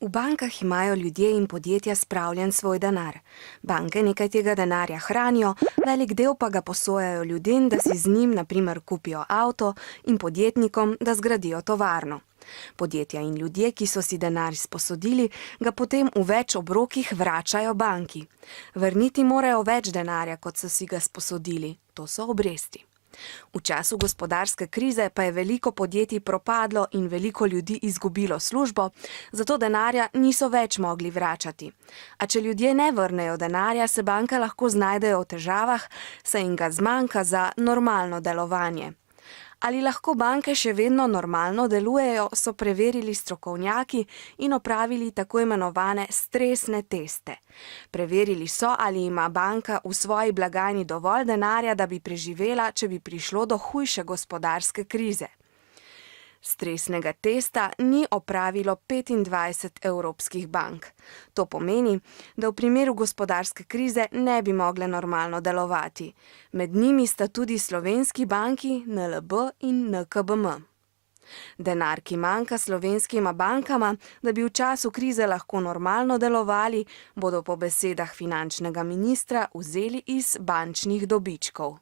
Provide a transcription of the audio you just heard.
V bankah imajo ljudje in podjetja spravljen svoj denar. Banke nekaj tega denarja hranijo, velik del pa ga posojajo ljudem, da si z njim na primer kupijo avto, in podjetnikom, da zgradijo tovarno. Podjetja in ljudje, ki so si denar izposodili, ga potem v več obrokih vračajo banki. Vrniti morajo več denarja, kot so si ga sposodili. To so obresti. V času gospodarske krize pa je veliko podjetij propadlo in veliko ljudi izgubilo službo, zato denarja niso več mogli vračati. A če ljudje ne vrnejo denarja, se banke lahko znajdejo v težavah, saj jim ga zmanjka za normalno delovanje. Ali lahko banke še vedno normalno delujejo, so preverili strokovnjaki in opravili tako imenovane stresne teste. Preverili so, ali ima banka v svoji blagajni dovolj denarja, da bi preživela, če bi prišlo do hujše gospodarske krize. Stresnega testa ni opravilo 25 evropskih bank. To pomeni, da v primeru gospodarske krize ne bi mogle normalno delovati. Med njimi sta tudi slovenski banki NLB in NKBM. Denar, ki manjka slovenskima bankama, da bi v času krize lahko normalno delovali, bodo po besedah finančnega ministra vzeli iz bančnih dobičkov.